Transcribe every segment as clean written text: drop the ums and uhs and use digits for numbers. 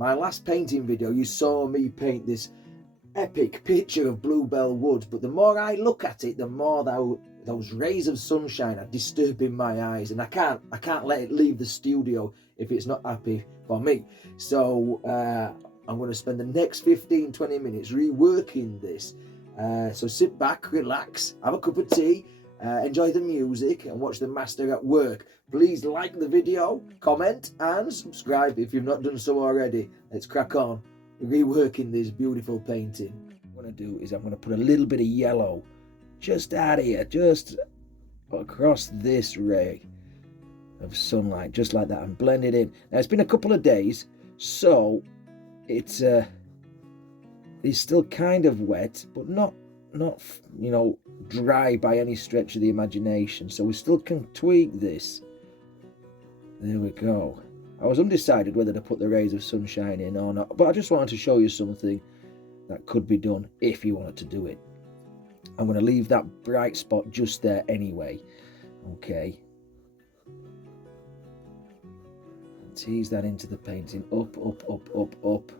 My last painting video, you saw me paint this epic picture of Bluebell Woods, but the more I look at it, the more those rays of sunshine are disturbing my eyes, and I can't let it leave the studio if it's not happy for me. So I'm going to spend the next 15-20 minutes reworking this. So sit back, relax, have a cup of tea, enjoy the music and watch the master at work. Please like the video, comment and subscribe if you've not done so already. Let's crack on reworking this beautiful painting. What I'm going to do is I'm going to put a little bit of yellow just out here, just across this ray of sunlight, just like that, and blend it in. Now it's been a couple of days, so it's still kind of wet, but not you know, dry by any stretch of the imagination, so we still can tweak this. There we go. I was undecided whether to put the rays of sunshine in or not, but I just wanted to show you something that could be done if you wanted to do it. I'm going to leave that bright spot just there anyway. Okay. Tease that into the painting, up, up, up, up, up,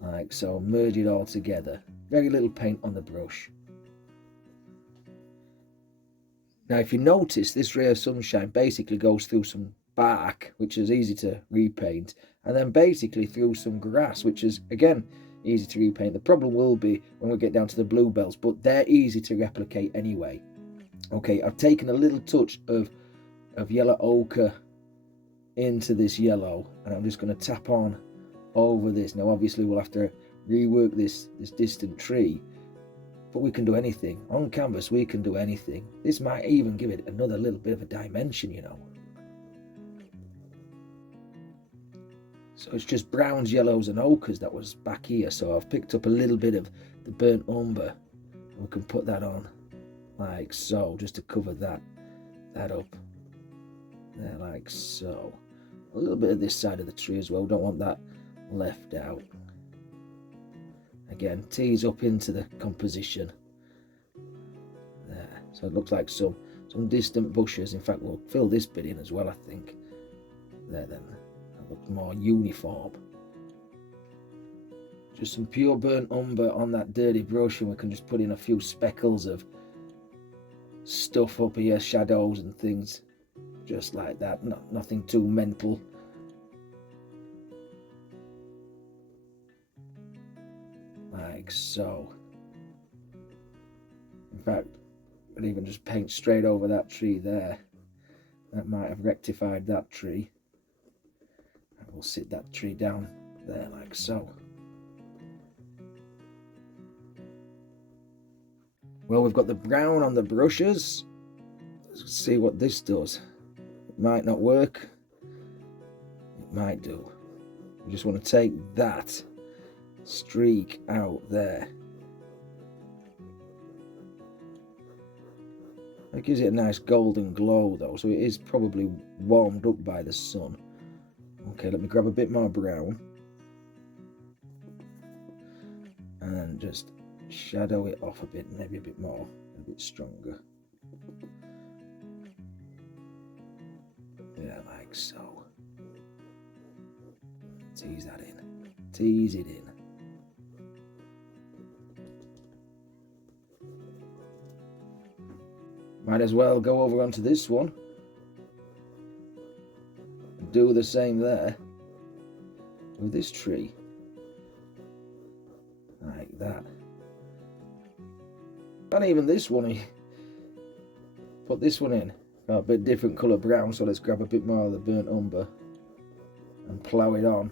like so. Merge it all together. Very little paint on the brush. Now if you notice, this ray of sunshine basically goes through some bark, which is easy to repaint, and then basically through some grass, which is again easy to repaint. The problem will be when we get down to the bluebells, but they're easy to replicate anyway. Okay, I've taken a little touch of yellow ochre into this yellow, and I'm just going to tap on over this. Now obviously we'll have to rework this distant tree, but we can do anything on canvas. We can do anything. This might even give it another little bit of a dimension, you know. So it's just browns, yellows and ochres that was back here, so I've picked up a little bit of the burnt umber, and we can put that on like so, just to cover that up there, like so. A little bit of this side of the tree as well, don't want that left out. Again, tease up into the composition there, so it looks like some distant bushes. In fact, we'll fill this bit in as well, I think. There then, that looks more uniform. Just some pure burnt umber on that dirty brush, and we can just put in a few speckles of stuff up here, shadows and things, just like that. Nothing too mental. Like so. In fact, I'd even just paint straight over that tree there. That might have rectified that tree. And we'll sit that tree down there like so. Well, we've got the brown on the brushes. Let's see what this does. It might not work. It might do. We just want to take that streak out there. It gives it a nice golden glow though, so it is probably warmed up by the sun. Okay, let me grab a bit more brown and just shadow it off a bit, maybe a bit more, a bit stronger. Yeah, like so. Tease that in. Tease it in. Might as well go over onto this one. Do the same there with this tree. Like that. And even this one, put this one in. Got a bit different colour brown, so let's grab a bit more of the burnt umber and plough it on.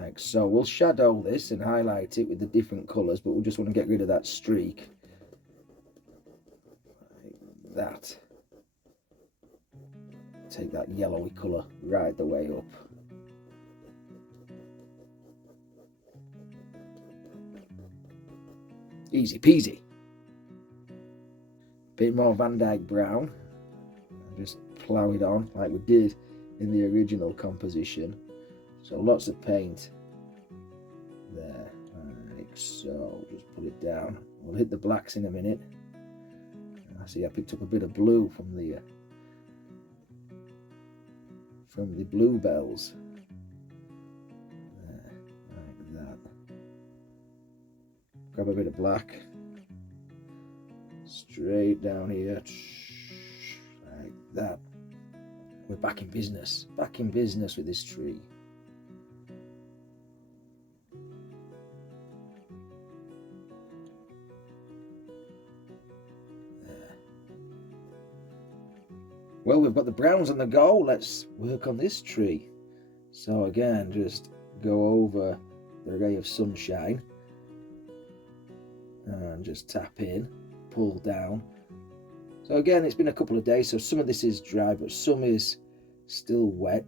Like so. We'll shadow this and highlight it with the different colours, but we just want to get rid of that streak. Like that. Take that yellowy colour right the way up. Easy peasy. Bit more Van Dyke brown. Just plough it on like we did in the original composition. So lots of paint there, like so. Just put it down. We'll hit the blacks in a minute. I see I picked up a bit of blue from the from the bluebells. There, like that. Grab a bit of black. Straight down here. Like that. We're back in business. Back in business with this tree. Well, we've got the browns on the go. Let's work on this tree. So again, just go over the ray of sunshine and just tap in, pull down. So again, it's been a couple of days, so some of this is dry, but some is still wet.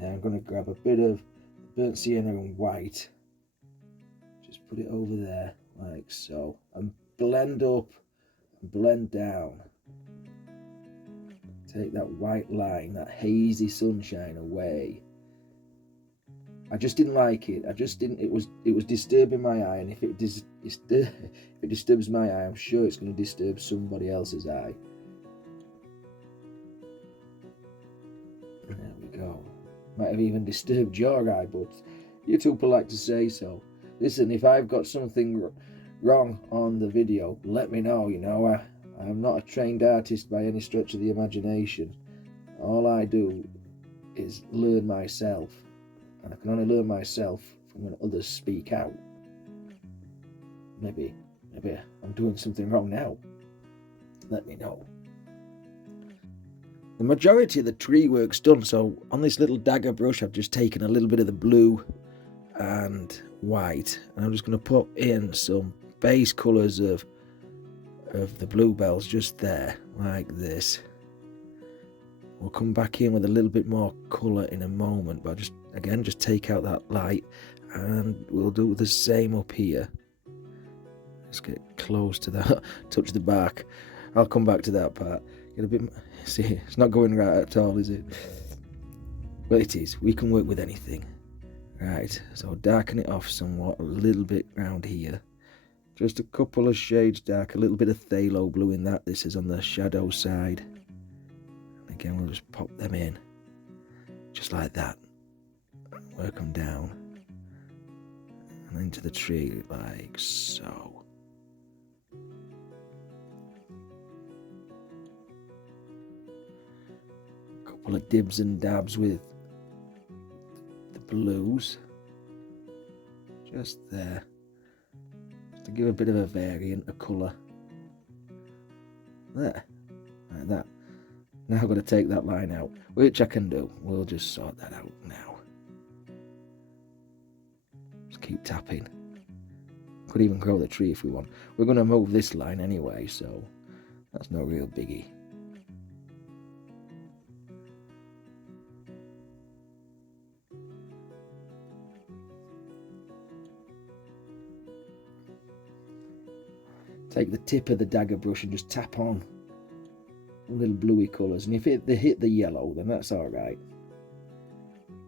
And I'm going to grab a bit of burnt sienna and white. Just put it over there, like so. And blend up and blend down. Take that white line, that hazy sunshine away. I just didn't like it. It was disturbing my eye, and if it disturbs my eye, I'm sure it's going to disturb somebody else's eye. There we go. Might have even disturbed your eye, but you're too polite to say so. Listen, if I've got something wrong on the video, let me know. You know, I'm not a trained artist by any stretch of the imagination. All I do is learn myself, and I can only learn myself from when others speak out. Maybe I'm doing something wrong now. Let me know. The majority of the tree work's done, so on this little dagger brush I've just taken a little bit of the blue and white, and I'm just going to put in some base colours of the bluebells just there, like this. We'll come back in with a little bit more colour in a moment, but just take out that light, and we'll do the same up here. Let's get close to that, touch the bark. I'll come back to that part. Get a bit, see, it's not going right at all, is it? Well, it is. We can work with anything. Right, so darken it off somewhat, a little bit round here. Just a couple of shades dark, a little bit of phthalo blue in that. This is on the shadow side. And again, we'll just pop them in. Just like that. Work them down. And into the tree, like so. A couple of dibs and dabs with the blues. Just there. To give a bit of a variant of colour. There, like that. Now I've got to take that line out, which I can do. We'll just sort that out now. Just keep tapping. Could even grow the tree if we want. We're going to move this line anyway, so that's no real biggie. Take the tip of the dagger brush and just tap on little bluey colours, and if they hit the yellow, then that's alright.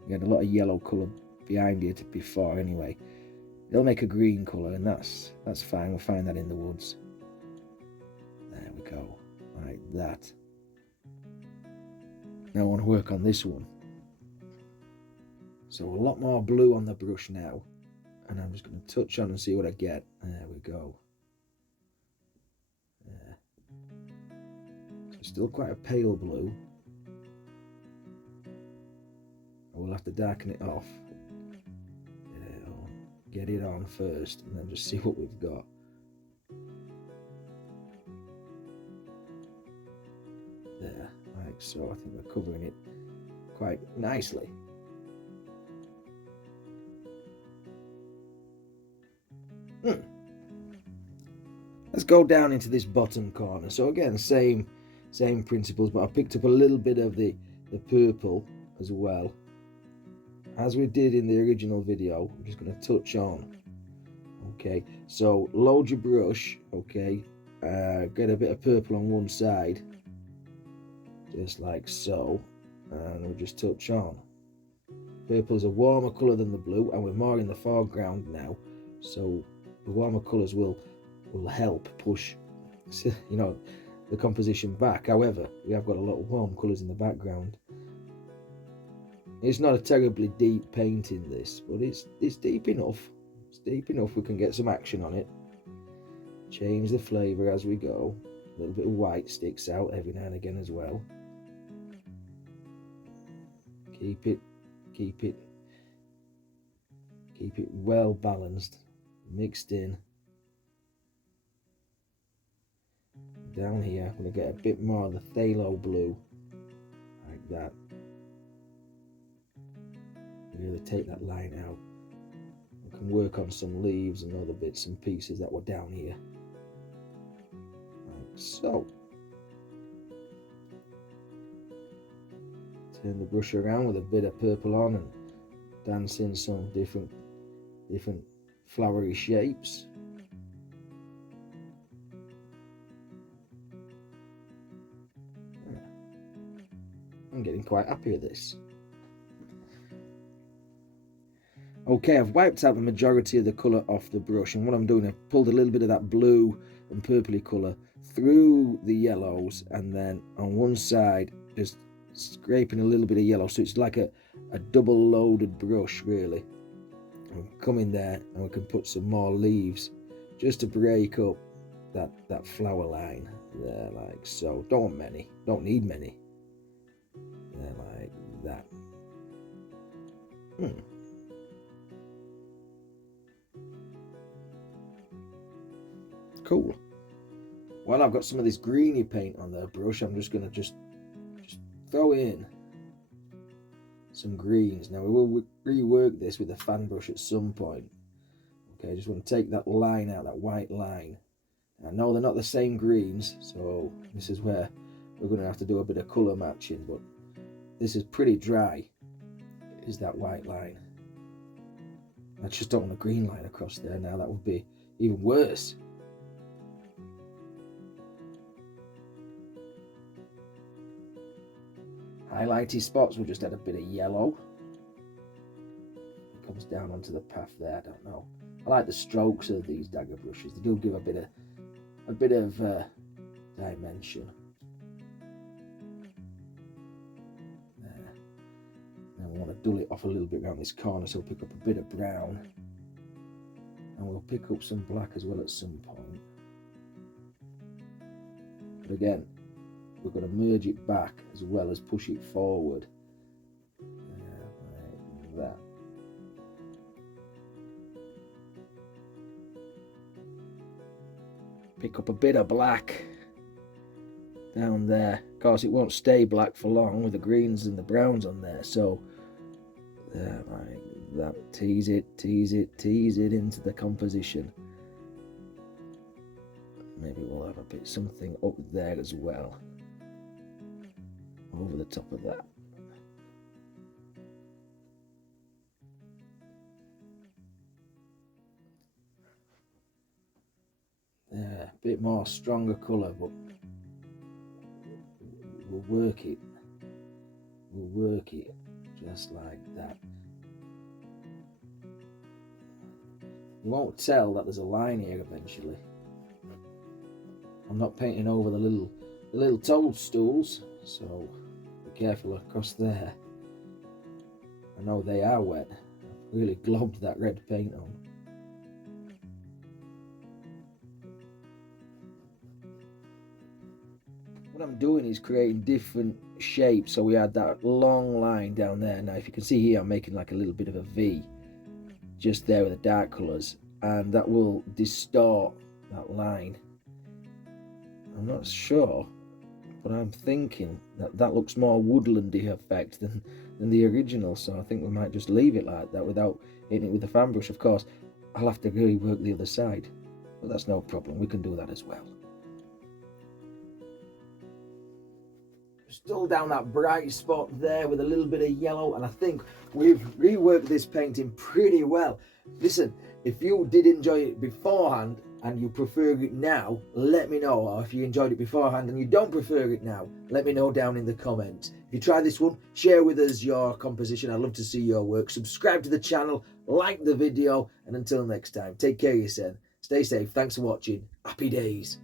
You had a lot of yellow colour behind it before anyway. They'll make a green colour, and that's fine. We'll find that in the woods. There we go, like that. Now I want to work on this one. So a lot more blue on the brush now, and I'm just going to touch on and see what I get. There we go. Still quite a pale blue. I will have to darken it off. Get it on first, and then just see what we've got. There, like so. I think we're covering it quite nicely. Let's go down into this bottom corner. So again, same principles, but I picked up a little bit of the purple as well, as we did in the original video. I'm just going to touch on. Okay, so load your brush. Okay, get a bit of purple on one side, just like so, and we'll just touch on. Purple is a warmer colour than the blue, and we're more in the foreground now, so the warmer colours will help push, you know, the composition back. However, we have got a lot of warm colours in the background. It's not a terribly deep painting, this, but it's deep enough. It's deep enough we can get some action on it. Change the flavour as we go. A little bit of white sticks out every now and again as well. Keep it well balanced, mixed in. Down here, I'm going to get a bit more of the phthalo blue, like that. Really take that line out. We can work on some leaves and other bits and pieces that were down here, like so. Turn the brush around with a bit of purple on and dance in some different flowery shapes. I'm getting quite happy with this. Okay, I've wiped out the majority of the colour off the brush, and what I'm doing, I've pulled a little bit of that blue and purpley colour through the yellows, and then on one side just scraping a little bit of yellow, so it's like a double loaded brush really. And come in there and we can put some more leaves just to break up that flower line there, like so. Don't want many, don't need many. There, like that. Cool. Well, I've got some of this greeny paint on the brush. I'm just going to just throw in some greens. Now we will rework this with a fan brush at some point. Okay, I just want to take that line out, that white line. I know they're not the same greens, so this is where we're going to have to do a bit of colour matching, but this is pretty dry, is that white line. I just don't want a green line across there now, that would be even worse. Highlighty spots, we'll just add a bit of yellow. It comes down onto the path there, I don't know. I like the strokes of these dagger brushes, they do give a bit of dimension. There. Now we want to dull it off a little bit around this corner, so we'll pick up a bit of brown. And we'll pick up some black as well at some point. But again, we're going to merge it back as well as push it forward. Like that. Pick up a bit of black down there. Of course, it won't stay black for long with the greens and the browns on there. So, there, like that. Tease it into the composition. Maybe we'll have a bit something up there as well. Over the top of that. There, a bit more stronger colour, but we'll work it. We'll work it just like that. You won't tell that there's a line here eventually. I'm not painting over the little toadstools, so be careful across there. I know they are wet. I've really globbed that red paint on. What I'm doing is creating different shapes, so we had that long line down there. Now if you can see here, I'm making like a little bit of a V just there with the dark colours, and that will distort that line. I'm not sure, but I'm thinking that looks more woodlandy effect than the original, so I think we might just leave it like that without hitting it with the fan brush. Of course, I'll have to really work the other side, but that's no problem, we can do that as well. Still down that bright spot there with a little bit of yellow, and I think we've reworked this painting pretty well. Listen, if you did enjoy it beforehand and you prefer it now, let me know. Or if you enjoyed it beforehand and you don't prefer it now, let me know down in the comments. If you try this one, share with us your composition. I'd love to see your work. Subscribe to the channel, like the video, and until next time, take care of yourself, stay safe, thanks for watching, happy days.